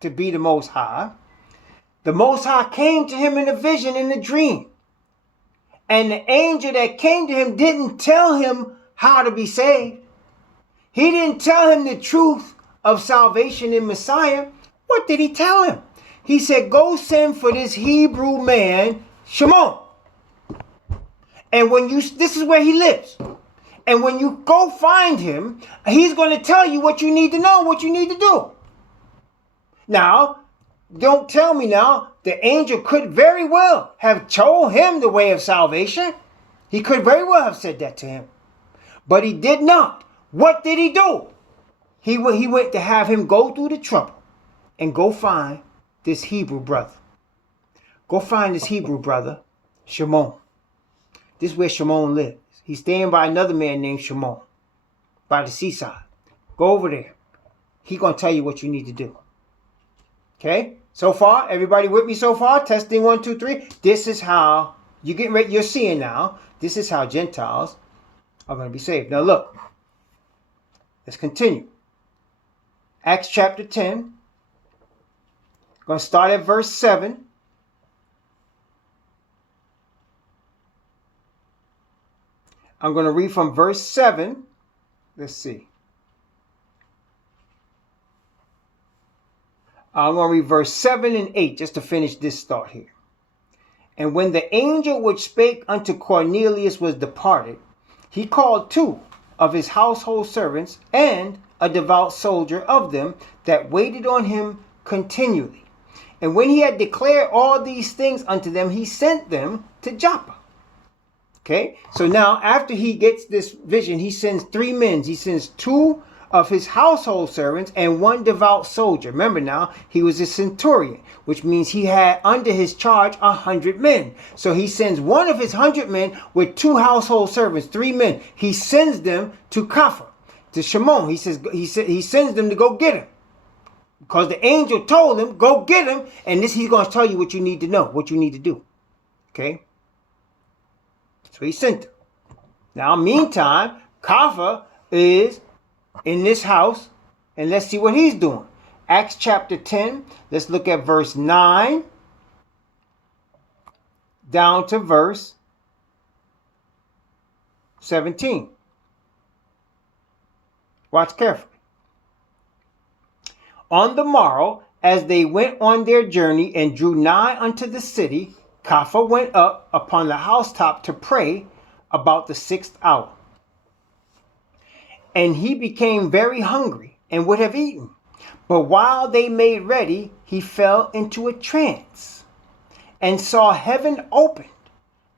to be the Most High. The Most High came to him in a vision, in a dream. And the angel that came to him didn't tell him how to be saved. He didn't tell him the truth of salvation in Messiah. What did he tell him? He said, go send for this Hebrew man, Shimon. And this is where he lives. And when you go find him, he's going to tell you what you need to know, what you need to do. Now, don't tell me now, the angel could very well have told him the way of salvation. He could very well have said that to him. But he did not. What did he do? He went to have him go through the trouble and go find this Hebrew brother. Go find this Hebrew brother, Shimon. This is where Shimon lives. He's staying by another man named Shimon, by the seaside. Go over there. He's going to tell you what you need to do. Okay? So far, everybody with me so far? Testing 1, 2, 3. This is how you're seeing now. This is how Gentiles are going to be saved. Now look. Let's continue. Acts chapter 10. I'm going to start at verse 7. I'm going to read from verse 7. Let's see. I'm going to read verse 7 and 8 just to finish this thought here. And when the angel which spake unto Cornelius was departed, he called 2 of his household servants and a devout soldier of them that waited on him continually. And when he had declared all these things unto them, he sent them to Joppa. Okay, so now after he gets this vision, he sends 3 men. He sends 2 of his household servants and 1 devout soldier. Remember now, he was a centurion, which means he had under his charge 100 men. So he sends 1 of his 100 men with 2 household servants, 3 men. He sends them to Kaffa, to Shimon. He sends them to go get him. Because the angel told him, go get him. And he's going to tell you what you need to know, what you need to do. Okay. So he sent them. Now, meantime, Kaffa is in this house, and let's see what he's doing. Acts chapter 10, let's look at verse 9 down to verse 17. Watch carefully. On the morrow, as they went on their journey and drew nigh unto the city, Kaffa went up upon the housetop to pray about the 6th hour. And he became very hungry and would have eaten. But while they made ready, he fell into a trance and saw heaven opened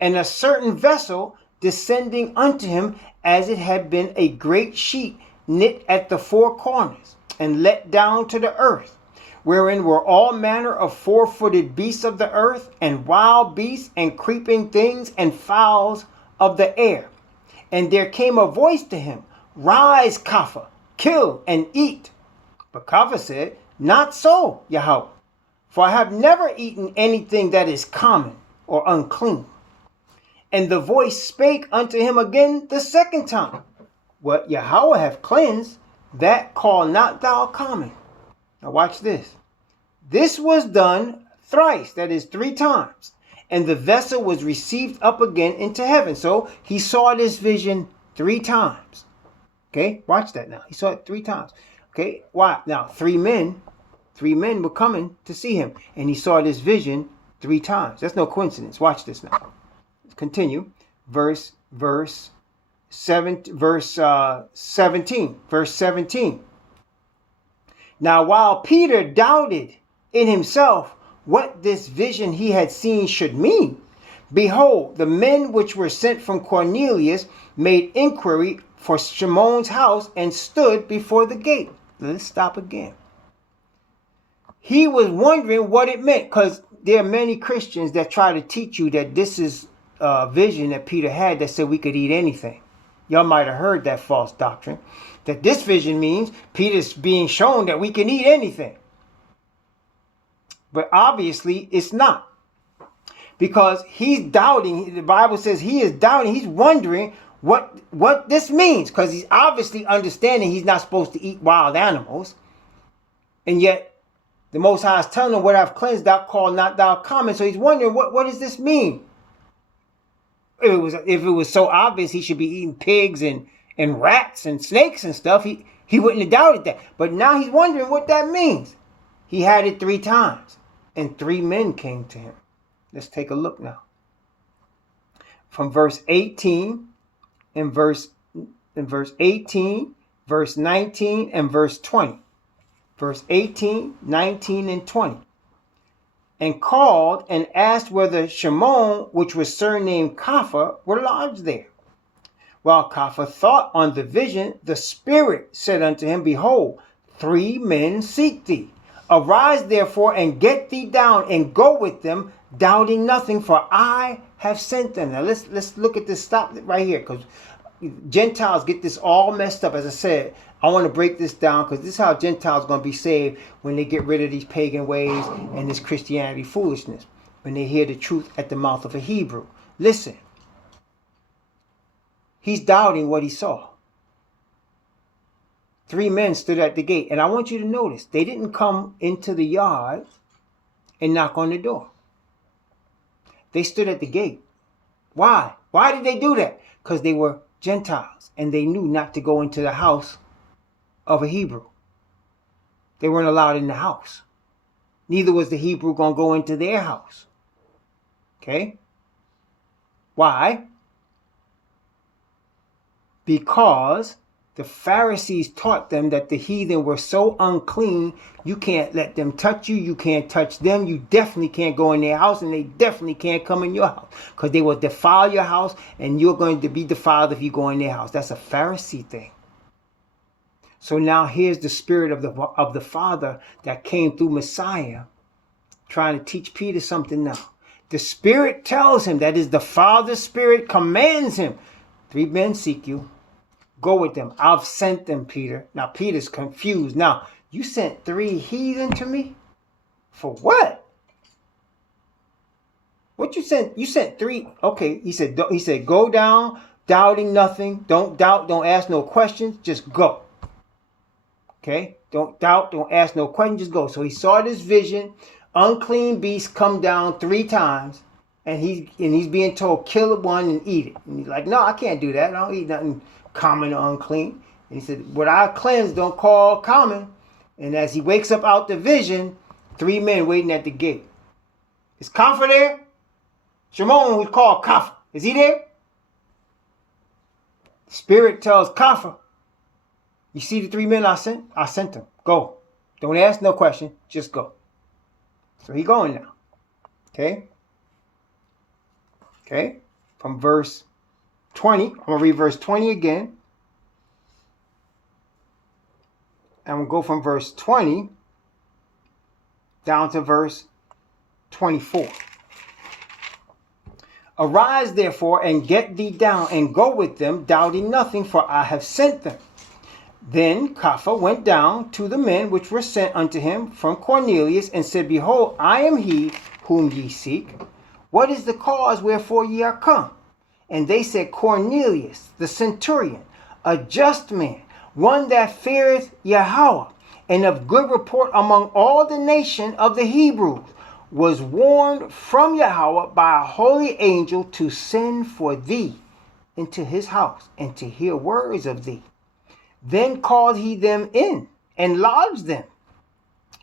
and a certain vessel descending unto him as it had been a great sheet knit at the 4 corners and let down to the earth, wherein were all manner of 4-footed beasts of the earth and wild beasts and creeping things and fowls of the air. And there came a voice to him, Rise, Kaffa, kill and eat. But Kaffa said, Not so, Yahweh, for I have never eaten anything that is common or unclean. And the voice spake unto him again the 2nd time, What Yahweh hath cleansed, that call not thou common. Now watch this. This was done thrice, that is 3 times. And the vessel was received up again into heaven. So he saw this vision 3 times. Okay, watch that now. He saw it 3 times. Okay, why? Now, 3 men were coming to see him. And he saw this vision 3 times. That's no coincidence. Watch this now. Let's continue. Verse 17. Verse 17. Now, while Peter doubted in himself what this vision he had seen should mean, behold, the men which were sent from Cornelius made inquiry for Shimon's house and stood before the gate. Let's stop again. He was wondering what it meant, because there are many Christians that try to teach you that this is a vision that Peter had that said we could eat anything. Y'all might have heard that false doctrine, that this vision means Peter's being shown that we can eat anything. But obviously it's not, because he's doubting. The Bible says he is doubting. He's wondering what this means, because he's obviously understanding he's not supposed to eat wild animals. And yet The Most High is telling him, what I've cleansed, thou call not thou common. So he's wondering, what does this mean? If it was so obvious he should be eating pigs and rats and snakes and stuff, he wouldn't have doubted that. But now he's wondering what that means. He had it 3 times, and 3 men came to him. Let's take a look now. From verse 18, and verse 18, verse 19, and verse 20. Verse 18, 19, and 20. And called and asked whether Shimon, which was surnamed Kepha, were lodged there. While Kepha thought on the vision, the Spirit said unto him, Behold, 3 men seek thee. Arise therefore and get thee down and go with them, doubting nothing, for I have sent them. Now let's look at this. Stop right here, because Gentiles get this all messed up. As I said, I want to break this down, because this is how Gentiles are going to be saved when they get rid of these pagan ways and this Christianity foolishness, when they hear the truth at the mouth of a Hebrew. Listen, he's doubting what he saw. 3 men stood at the gate. And I want you to notice, they didn't come into the yard and knock on the door. They stood at the gate. Why? Why did they do that? Because they were Gentiles and they knew not to go into the house of a Hebrew. They weren't allowed in the house. Neither was the Hebrew going to go into their house. Okay? Why? Because the Pharisees taught them that the heathen were so unclean, you can't let them touch you, you can't touch them, you definitely can't go in their house, and they definitely can't come in your house, because they will defile your house, and you're going to be defiled if you go in their house. That's a Pharisee thing. So now here's the Spirit of the Father that came through Messiah, trying to teach Peter something now. The Spirit tells him, that is the Father's Spirit commands him, 3 men seek you. Go with them. I've sent them, Peter. Now, Peter's confused. Now, you sent 3 heathen to me? For what? What you sent? You sent 3. Okay, he said, go down, doubting nothing. Don't doubt. Don't ask no questions. Just go. Okay? Don't doubt. Don't ask no questions. Just go. So he saw this vision. Unclean beasts come down 3 times. And he's being told, kill one and eat it. And he's like, no, I can't do that. I don't eat nothing common or unclean. And he said, what I cleanse don't call common. And as he wakes up out the vision, 3 men waiting at the gate. Is Kepha there? Shimon, who's called Kepha, is he there? The Spirit tells Kepha, you see the 3 men I sent? I sent them. Go. Don't ask no question. Just go. So he going now. Okay? Okay? From verse 20. I'm going to read verse 20 again. And we'll go from verse 20 down to verse 24. Arise, therefore, and get thee down, and go with them, doubting nothing, for I have sent them. Then Kepha went down to the men which were sent unto him from Cornelius, and said, Behold, I am he whom ye seek. What is the cause wherefore ye are come? And they said, Cornelius, the centurion, a just man, one that feareth Yahweh, and of good report among all the nation of the Hebrews, was warned from Yahweh by a holy angel to send for thee into his house, and to hear words of thee. Then called he them in, and lodged them.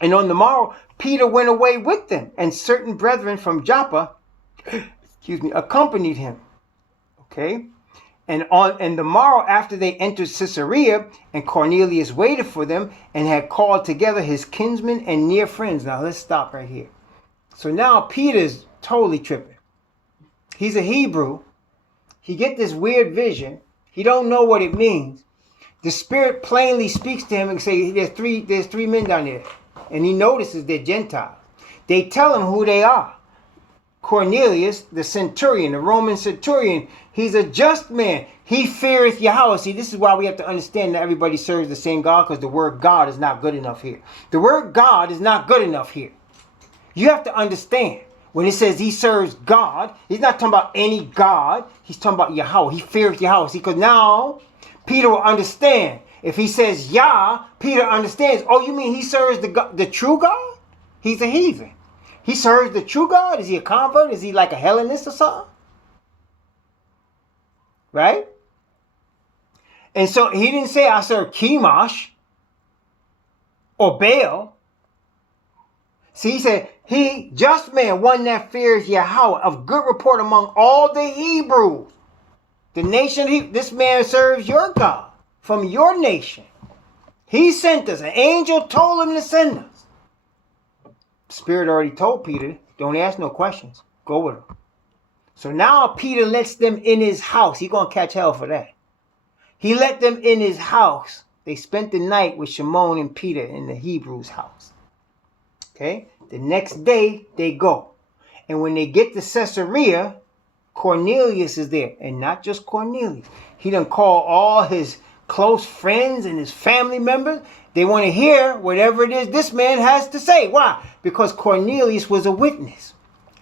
And on the morrow Peter went away with them, and certain brethren from Joppa, accompanied him. Okay? And the morrow after they entered Caesarea, and Cornelius waited for them, and had called together his kinsmen and near friends. Now let's stop right here. So now Peter's totally tripping. He's a Hebrew. He get this weird vision. He don't know what it means. The Spirit plainly speaks to him and say, there's three men down there. And he notices they're Gentiles. They tell him who they are. Cornelius, the centurion, the Roman centurion, he's a just man. He feareth Yahweh. See, this is why we have to understand that everybody serves the same God, because the word God is not good enough here. The word God is not good enough here. You have to understand, when it says he serves God, he's not talking about any God. He's talking about Yahweh. He feareth Yahweh. See, because now Peter will understand. If he says Yah, Peter understands. Oh, you mean he serves the true God? He's a heathen. He serves the true God. Is he a convert? Is he like a Hellenist or something? Right? And so he didn't say, I serve Chemosh or Baal. See, he said, he, just man, one that fears Yahweh, of good report among all the Hebrews. The nation, this man serves your God from your nation. He sent us. An angel told him to send us. Spirit already told Peter, don't ask no questions. Go with him. So now Peter lets them in his house. He's going to catch hell for that. He let them in his house. They spent the night with Shimon and Peter in the Hebrews' house. Okay? The next day, they go. And when they get to Caesarea, Cornelius is there. And not just Cornelius. He done called all his close friends and his family members. They want to hear whatever it is this man has to say. Why? Because Cornelius was a witness.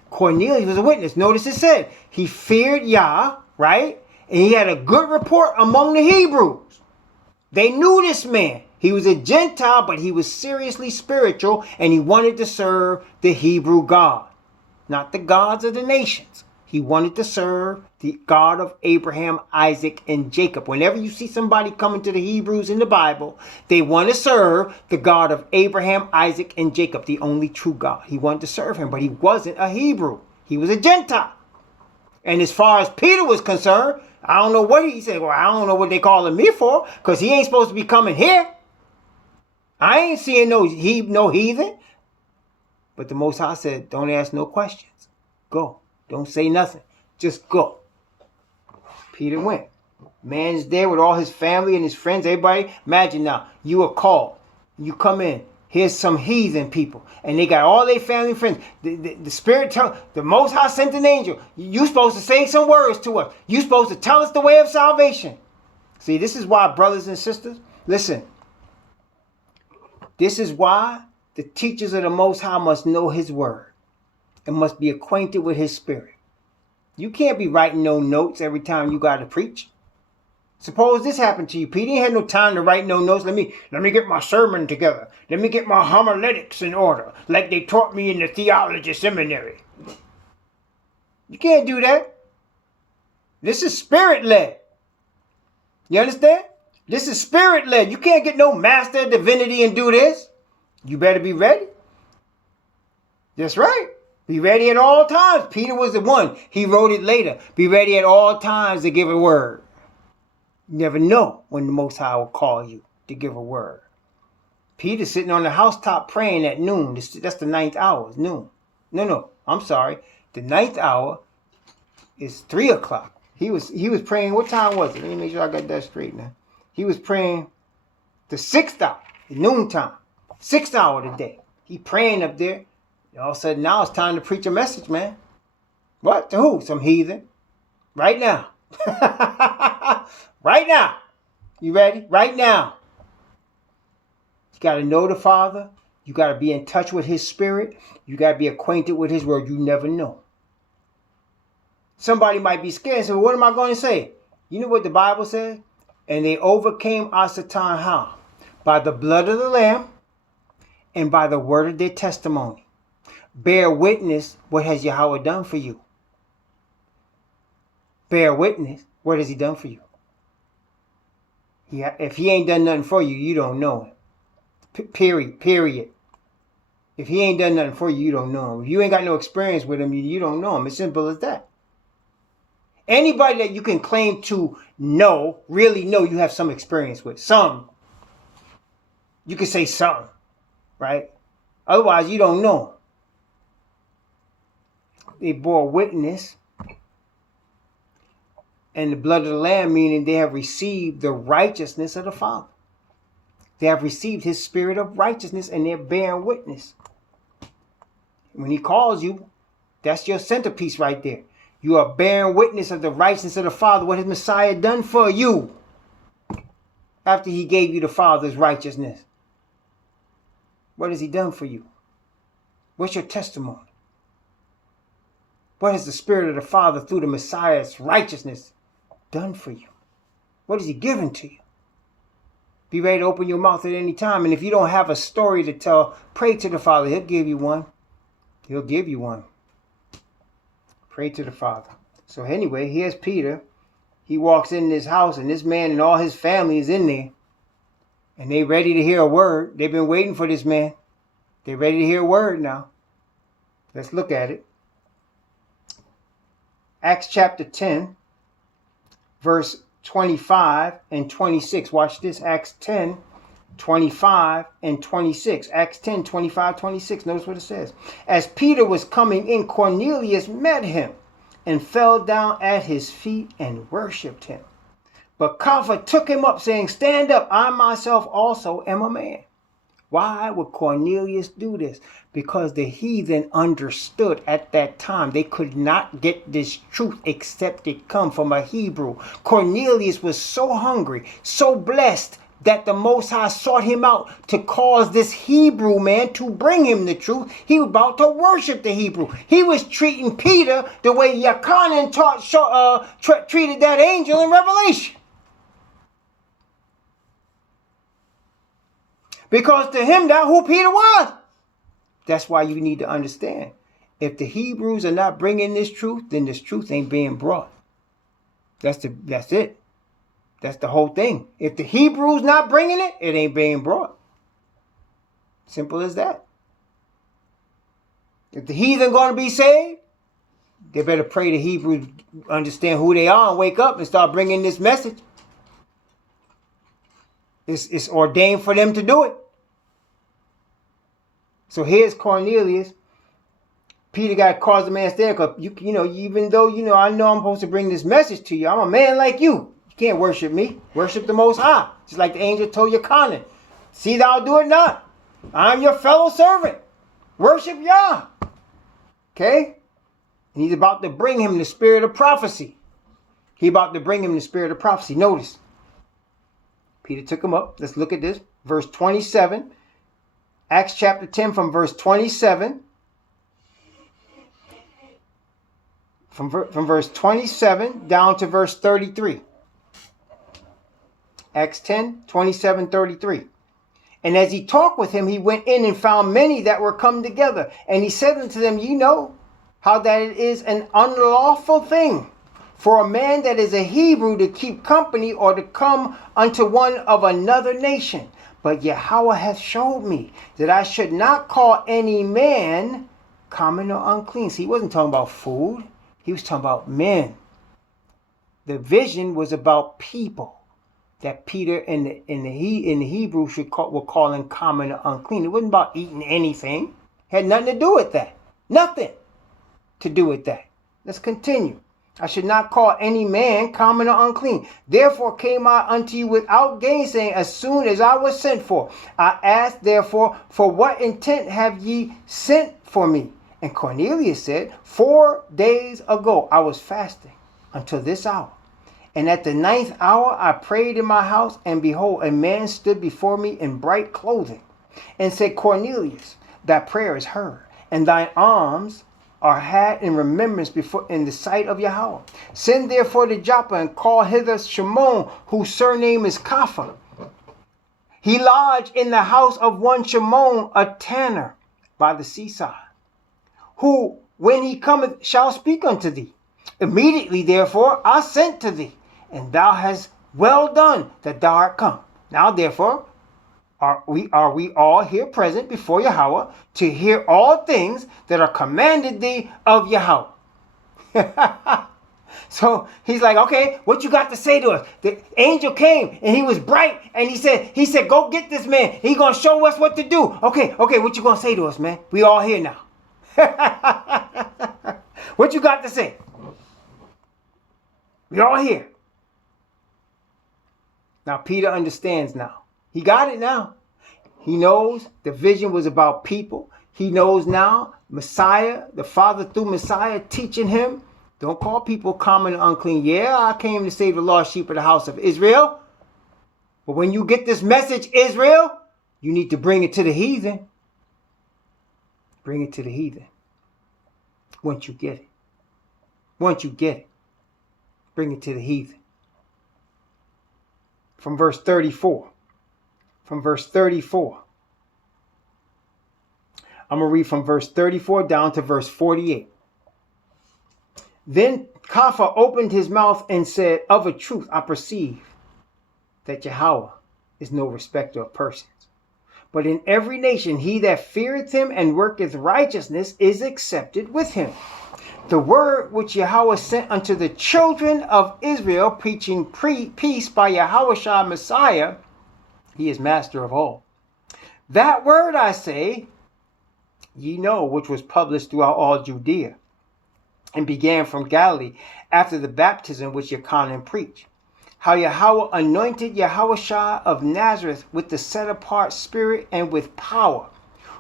Cornelius was a witness. Notice it said, he feared Yah, right? And he had a good report among the Hebrews. They knew this man. He was a Gentile, but he was seriously spiritual, and he wanted to serve the Hebrew God, not the gods of the nations. He wanted to serve the God of Abraham, Isaac, and Jacob. Whenever you see somebody coming to the Hebrews in the Bible, they want to serve the God of Abraham, Isaac, and Jacob, the only true God. He wanted to serve him, but he wasn't a Hebrew. He was a Gentile. And as far as Peter was concerned, I don't know what he said. Well, I don't know what they calling me for, because he ain't supposed to be coming here. I ain't seeing no heathen. But the Most High said, don't ask no questions. Go. Don't say nothing. Just go. Peter went. Man's there with all his family and his friends, everybody. Imagine now, you are called. You come in. Here's some heathen people. And they got all their family and friends. The Spirit, the Most High sent an angel. You supposed to say some words to us. You supposed to tell us the way of salvation. See, this is why, brothers and sisters, listen. This is why the teachers of the Most High must know his word and must be acquainted with his spirit. You can't be writing no notes every time you got to preach. Suppose this happened to you, Peter. You had no time to write no notes. Let me get my sermon together. Let me get my homiletics in order, like they taught me in the theology seminary. You can't do that. This is spirit-led. You understand? This is spirit-led. You can't get no master of divinity and do this. You better be ready. That's right. Be ready at all times. Peter was the one. He wrote it later. Be ready at all times to give a word. You never know when the Most High will call you to give a word. Peter's sitting on the housetop praying at noon. That's the 9th hour. It's noon. No. I'm sorry. The 9th hour is 3 o'clock. He was praying. What time was it? Let me make sure I got that straight now. He was praying the 6th hour, the noon time. 6th hour of the day. He praying up there. And all of a sudden now it's time to preach a message, man. What? To who? Some heathen. Right now. Right now. You ready? Right now. You got to know the Father. You got to be in touch with his spirit. You got to be acquainted with his word. You never know. Somebody might be scared and say, well, what am I going to say? You know what the Bible says? And they overcame Satan how? By the blood of the Lamb and by the word of their testimony. Bear witness, what has Yahweh done for you? Bear witness, what has he done for you? If he ain't done nothing for you, you don't know him. Period. If he ain't done nothing for you, you don't know him. If you ain't got no experience with him, you don't know him. It's simple as that. Anybody that you can claim to know, really know, you have some experience with. Some. You can say some, right? Otherwise, you don't know. They bore witness. And the blood of the Lamb, meaning they have received the righteousness of the Father. They have received his spirit of righteousness and they're bearing witness. When he calls you, that's your centerpiece right there. You are bearing witness of the righteousness of the Father, what has Messiah done for you after he gave you the Father's righteousness. What has he done for you? What's your testimony? What has the Spirit of the Father through the Messiah's righteousness done for you? What has he given to you? Be ready to open your mouth at any time. And if you don't have a story to tell, pray to the Father. He'll give you one. He'll give you one. Pray to the Father. So anyway, here's Peter. He walks in this house, and this man and all his family is in there. And they ready to hear a word. They've been waiting for this man. They're ready to hear a word now. Let's look at it. Acts chapter 10, verse 25 and 26. Watch this. Acts 10, 25 and 26. Acts 10, 25, 26. Notice what it says. As Peter was coming in, Cornelius met him and fell down at his feet and worshipped him. But Kepha took him up, saying, Stand up, I myself also am a man. Why would Cornelius do this? Because the heathen understood at that time they could not get this truth except it come from a Hebrew. Cornelius was so hungry, so blessed, that the Most High sought him out to cause this Hebrew man to bring him the truth. He was about to worship the Hebrew. He was treating Peter the way Yachanan treated that angel in Revelation. Because to him, that's who Peter was. That's why you need to understand. If the Hebrews are not bringing this truth, then this truth ain't being brought. That's it. That's the whole thing. If the Hebrews not bringing it, it ain't being brought. Simple as that. If the heathen going to be saved, they better pray the Hebrews understand who they are and wake up and start bringing this message. It's ordained for them to do it. So here's Cornelius. Peter got to cause the man stand, because even though I know I'm supposed to bring this message to you, I'm a man like you. You can't worship me. Worship the Most High. Just like the angel told Yachanan. See thou do it not. I'm your fellow servant. Worship Yah. Okay? And he's about to bring him the spirit of prophecy. Notice. Peter took him up. Let's look at this. Verse 27. Acts chapter 10 from verse 27. From verse 27 down to verse 33. Acts 10, 27, 33. And as he talked with him, he went in and found many that were come together. And he said unto them, Ye know how that it is an unlawful thing for a man that is a Hebrew to keep company or to come unto one of another nation. But Yahweh hath showed me that I should not call any man common or unclean. See, he wasn't talking about food. He was talking about men. The vision was about people that Peter and the Hebrew were calling common or unclean. It wasn't about eating anything. It had nothing to do with that. Nothing to do with that. Let's continue. I should not call any man common or unclean. Therefore came I unto you without gainsaying, as soon as I was sent for. I asked therefore, for what intent have ye sent for me? And Cornelius said, 4 days ago I was fasting until this hour. And at the 9th hour I prayed in my house, and behold, a man stood before me in bright clothing, and said, Cornelius, thy prayer is heard, and thine alms are had in remembrance before in the sight of Yahweh. Send therefore to Joppa, and call hither Shimon, whose surname is Kepha. He lodged in the house of one Shimon, a tanner, by the seaside, who, when he cometh, shall speak unto thee. Immediately therefore I sent to thee, and thou hast well done that thou art come. Now therefore are we all here present before Yahweh to hear all things that are commanded thee of Yahweh. So he's like, okay, what you got to say to us? The angel came and he was bright, and he said, go get this man. He gonna show us what to do. Okay, what you gonna say to us, man? We all here now. What you got to say? We all here. Now Peter understands now. He got it now. He knows the vision was about people. He knows now Messiah, the Father through Messiah teaching him, don't call people common and unclean. Yeah, I came to save the lost sheep of the house of Israel. But when you get this message, Israel, you need to bring it to the heathen. Bring it to the heathen. Once you get it. Bring it to the heathen. From verse 34. from verse 34. I'm going to read from verse 34 down to verse 48. Then Kafah opened his mouth and said, of a truth I perceive that Yahweh is no respecter of persons. But in every nation he that feareth him and worketh righteousness is accepted with him. The word which Yahweh sent unto the children of Israel, preaching peace by Yahushua Messiah, he is master of all. That word, I say, ye know, which was published throughout all Judea, and began from Galilee, after the baptism which Yochanan preached. How Yahweh anointed Yahushua of Nazareth with the set-apart spirit and with power,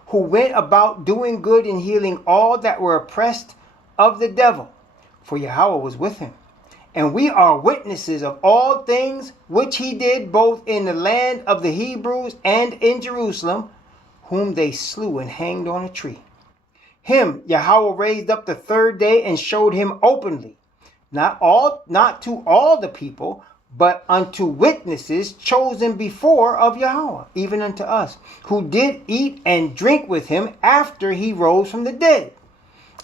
who went about doing good and healing all that were oppressed of the devil, for Yahweh was with him. And we are witnesses of all things which he did both in the land of the Hebrews and in Jerusalem, whom they slew and hanged on a tree. Him Yahweh raised up the third day and showed him openly, not to all the people, but unto witnesses chosen before of Yahweh, even unto us, who did eat and drink with him after he rose from the dead.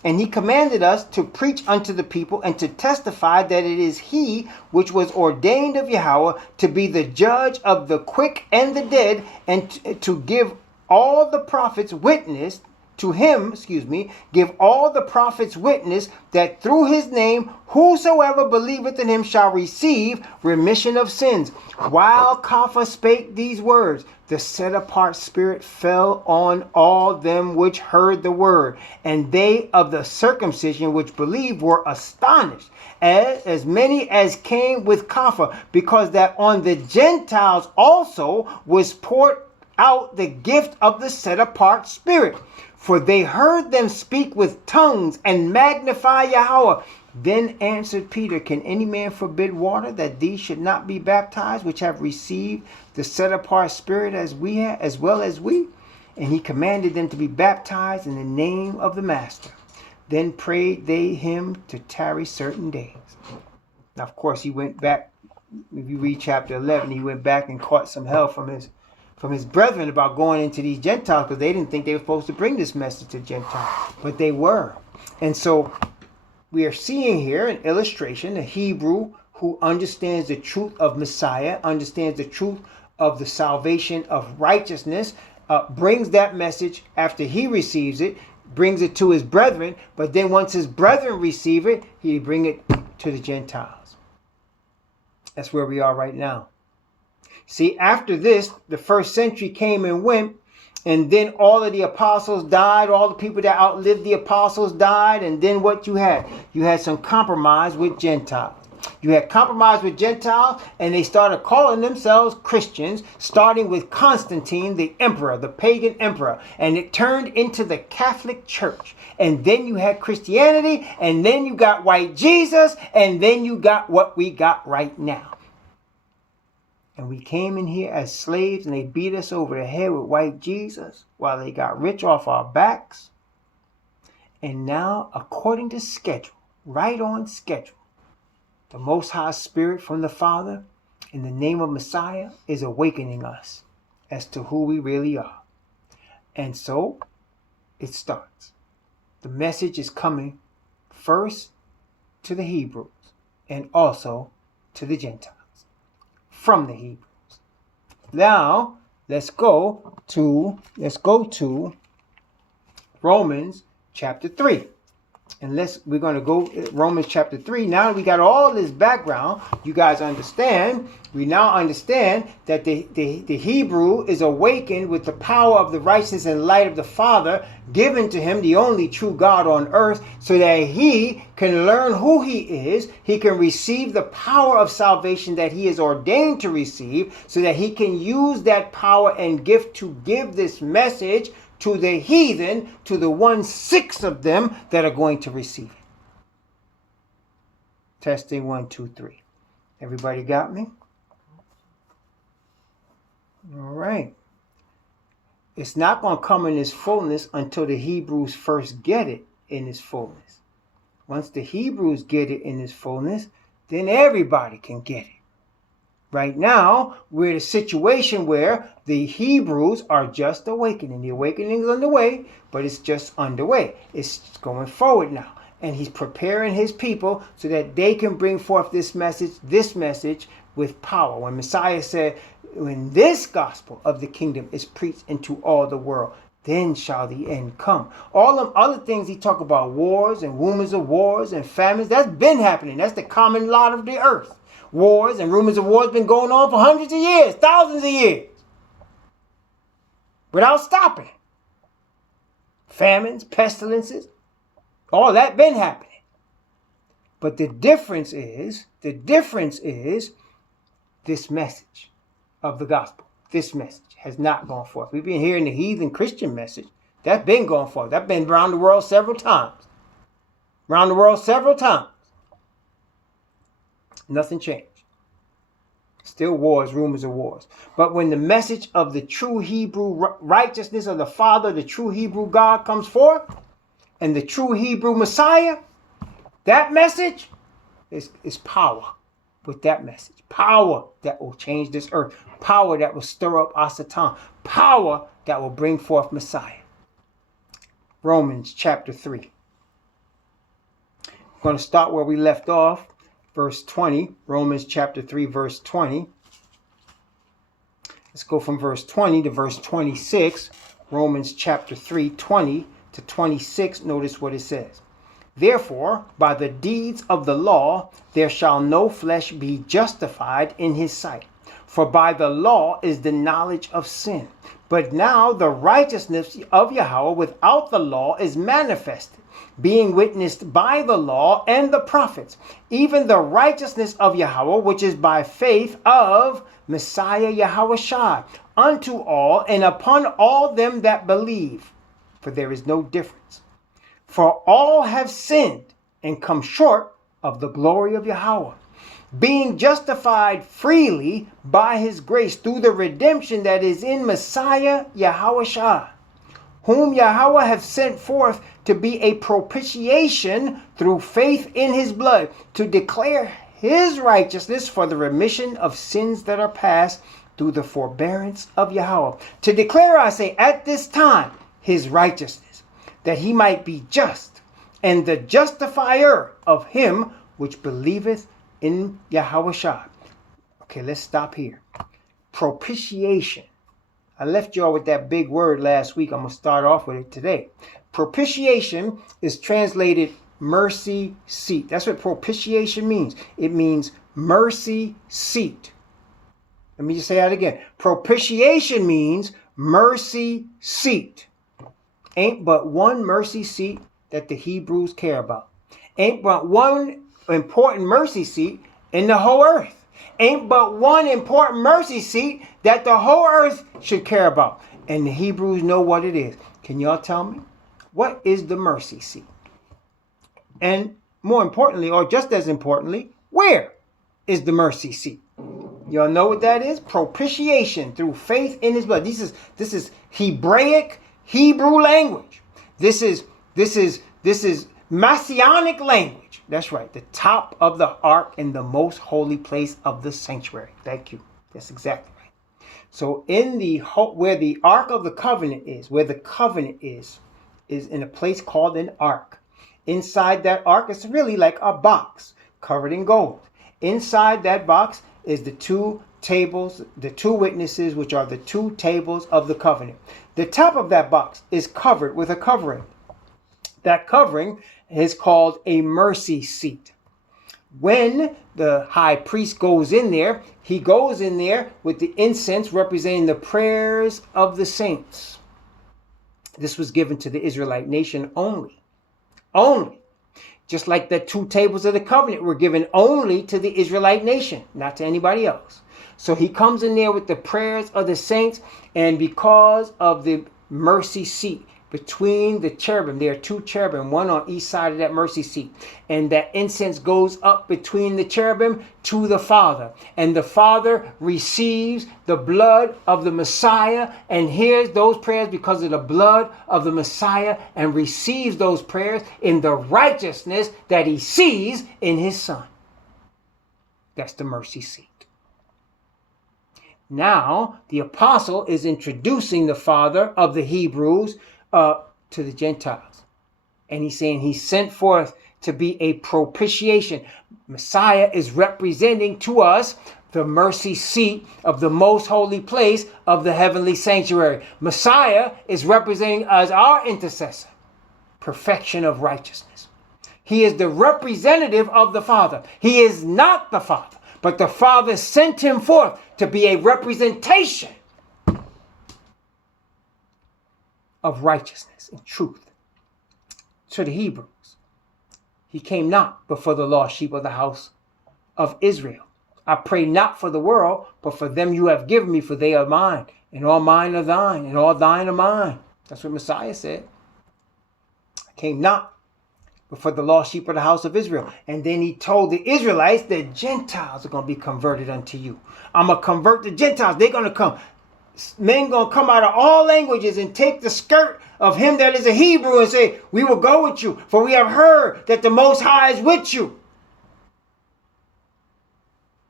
And he commanded us to preach unto the people and to testify that it is he which was ordained of Yahweh to be the judge of the quick and the dead, and to give all the prophets witness give all the prophets witness that through his name whosoever believeth in him shall receive remission of sins. While Kafah spake these words, the set-apart spirit fell on all them which heard the word, and they of the circumcision which believed were astonished, as many as came with Kafah, because that on the Gentiles also was poured out the gift of the set-apart spirit. For they heard them speak with tongues and magnify Yahweh. Then answered Peter, can any man forbid water, that these should not be baptized, which have received the set-apart spirit as well as we? And he commanded them to be baptized in the name of the Master. Then prayed they him to tarry certain days. Now, of course, he went back. If you read chapter 11, he went back and caught some hell from his brethren about going into these Gentiles, because they didn't think they were supposed to bring this message to Gentiles, but they were. And so we are seeing here an illustration, a Hebrew who understands the truth of Messiah, understands the truth of the salvation of righteousness, brings that message after he receives it, brings it to his brethren, but then once his brethren receive it, he bring it to the Gentiles. That's where we are right now. See, after this, the first century came and went, and then all of the apostles died. All the people that outlived the apostles died. And then what you had? You had some compromise with Gentiles. You had compromise with Gentiles, and they started calling themselves Christians, starting with Constantine, the emperor, the pagan emperor. And it turned into the Catholic Church. And then you had Christianity, and then you got white Jesus, and then you got what we got right now. And we came in here as slaves, and they beat us over the head with white Jesus while they got rich off our backs. And now, according to schedule, right on schedule, the Most High Spirit from the Father, in the name of Messiah, is awakening us as to who we really are. And so, it starts. The message is coming first to the Hebrews and also to the Gentiles. From the Hebrews. Now, let's go to Romans chapter 3. And we're going to go Romans chapter 3. Now we got all this background. You guys understand. We now understand that the Hebrew is awakened with the power of the righteousness and light of the Father given to him, the only true God on earth, so that he can learn who he is. He can receive the power of salvation that he is ordained to receive, so that he can use that power and gift to give this message to the heathen, to the 1/6 of them that are going to receive it. Testing 1, 2, 3. Everybody got me? All right. It's not going to come in its fullness until the Hebrews first get it in its fullness. Once the Hebrews get it in its fullness, then everybody can get it. Right now, we're in a situation where the Hebrews are just awakening. The awakening is underway, but it's just underway. It's going forward now. And he's preparing his people so that they can bring forth this message with power. When Messiah said, when this gospel of the kingdom is preached into all the world, then shall the end come. All of other things he talk about, wars and rumors of wars and famines, that's been happening. That's the common lot of the earth. Wars and rumors of wars been going on for hundreds of years, thousands of years, without stopping. Famines, pestilences, all that been happening. But the difference is this message of the gospel. This message has not gone forth. We've been hearing the heathen Christian message. That's been going forth. That's been around the world several times. Nothing changed. Still wars, rumors of wars. But when the message of the true Hebrew righteousness of the Father, the true Hebrew God comes forth, and the true Hebrew Messiah, that message is power. With that message, power that will change this earth, power that will stir up Satan, power that will bring forth Messiah. Romans chapter 3. We're going to start where we left off. Verse 20, Romans chapter 3, verse 20. Let's go from verse 20 to verse 26. Romans chapter 3, 20 to 26. Notice what it says. Therefore, by the deeds of the law, there shall no flesh be justified in his sight. For by the law is the knowledge of sin. But now the righteousness of Yahweh without the law is manifested, being witnessed by the law and the prophets, even the righteousness of Yahweh, which is by faith of Messiah Yahushua, unto all and upon all them that believe. For there is no difference. For all have sinned and come short of the glory of Yahweh, being justified freely by his grace through the redemption that is in Messiah Yahushua, whom Yahweh hath sent forth to be a propitiation through faith in his blood, to declare his righteousness for the remission of sins that are past through the forbearance of Yahweh. To declare, I say, at this time, his righteousness, that he might be just, and the justifier of him which believeth in Yahushua. Okay, let's stop here. Propitiation. I left y'all with that big word last week. I'm going to start off with it today. Propitiation is translated mercy seat. That's what propitiation means. It means mercy seat. Let me just say that again. Propitiation means mercy seat. Ain't but one mercy seat that the Hebrews care about. Ain't but one important mercy seat in the whole earth. Ain't but one important mercy seat that the whole earth should care about. And the Hebrews know what it is. Can y'all tell me? What is the mercy seat? And more importantly, or just as importantly, where is the mercy seat? Y'all know what that is? Propitiation through faith in his blood. This is Hebraic Hebrew language. This is Messianic language. That's right. The top of the ark in the most holy place of the sanctuary. Thank you. That's exactly right. So in where the ark of the covenant is, where the covenant is in a place called an ark. Inside that ark, it's really like a box covered in gold. Inside that box is the two tables, the two witnesses, which are the two tables of the covenant. The top of that box is covered with a covering. That covering is called a mercy seat. When the high priest goes in there, he goes in there with the incense representing the prayers of the saints. This was given to the Israelite nation only. Only. Just like the two tables of the covenant were given only to the Israelite nation, not to anybody else. So he comes in there with the prayers of the saints, and because of the mercy seat, between the cherubim, there are two cherubim, one on each side of that mercy seat. And that incense goes up between the cherubim to the Father. And the Father receives the blood of the Messiah and hears those prayers because of the blood of the Messiah, and receives those prayers in the righteousness that he sees in his Son. That's the mercy seat. Now, the apostle is introducing the Father of the Hebrews to the Gentiles. And he's saying he's sent forth to be a propitiation. Messiah is representing to us the mercy seat of the most holy place of the heavenly sanctuary. Messiah is representing as our intercessor, perfection of righteousness. He is the representative of the Father. He is not the Father, but the Father sent him forth to be a representation of righteousness and truth to the Hebrews. He came not but for the lost sheep of the house of Israel. I pray not for the world, but for them you have given me, for they are mine, and all mine are thine, and all thine are mine. That's what Messiah said. I came not but for the lost sheep of the house of Israel. And then he told the Israelites that Gentiles are going to be converted unto you. I'm going to convert the Gentiles. They're going to come. Men going to come out of all languages and take the skirt of him that is a Hebrew and say, we will go with you, for we have heard that the Most High is with you.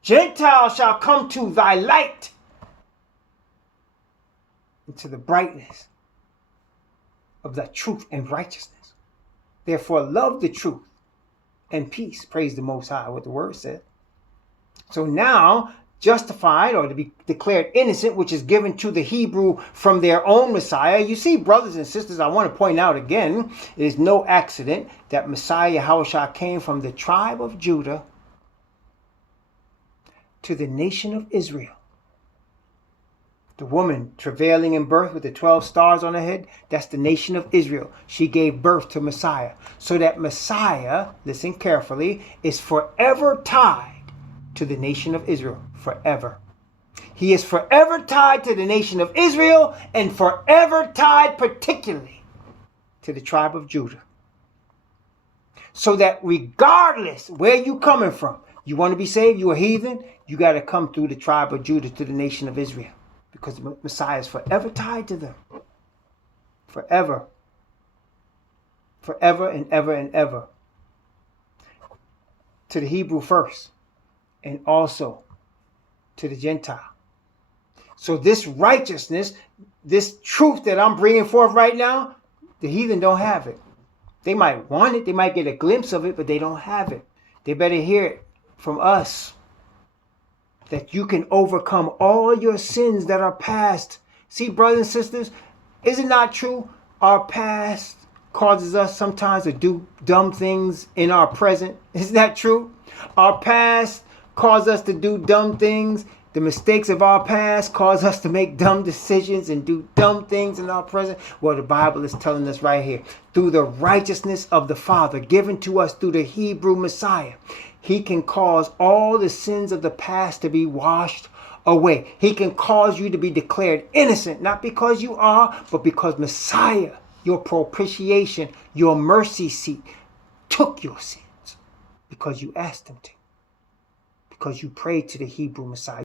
Gentiles shall come to thy light, into the brightness of thy truth and righteousness. Therefore, love the truth and peace. Praise the Most High, what the word said. So now, justified or to be declared innocent, which is given to the Hebrew from their own Messiah. You see, brothers and sisters, I want to point out again, it is no accident that Messiah Yahushua came from the tribe of Judah to the nation of Israel. The woman travailing in birth with the 12 stars on her head, that's the nation of Israel. She gave birth to Messiah. So that Messiah, listen carefully, is forever tied to the nation of Israel. Forever. He is forever tied to the nation of Israel and forever tied particularly to the tribe of Judah. So that regardless where you coming from, you want to be saved, you a heathen, you got to come through the tribe of Judah to the nation of Israel. Because the Messiah is forever tied to them. Forever. Forever and ever and ever. To the Hebrew first. And also to the Gentile. So this righteousness, this truth that I'm bringing forth right now, the heathen don't have it. They might want it. They might get a glimpse of it, but they don't have it. They better hear it from us. That you can overcome all your sins that are past. See, brothers and sisters, is it not true? Our past causes us sometimes to do dumb things in our present. Is that true? Our past cause us to do dumb things. The mistakes of our past cause us to make dumb decisions and do dumb things in our present. Well, the Bible is telling us right here, through the righteousness of the Father given to us through the Hebrew Messiah, he can cause all the sins of the past to be washed away. He can cause you to be declared innocent, not because you are, but because Messiah, your propitiation, your mercy seat, took your sins because you asked him to. Because you prayed to the Hebrew Messiah.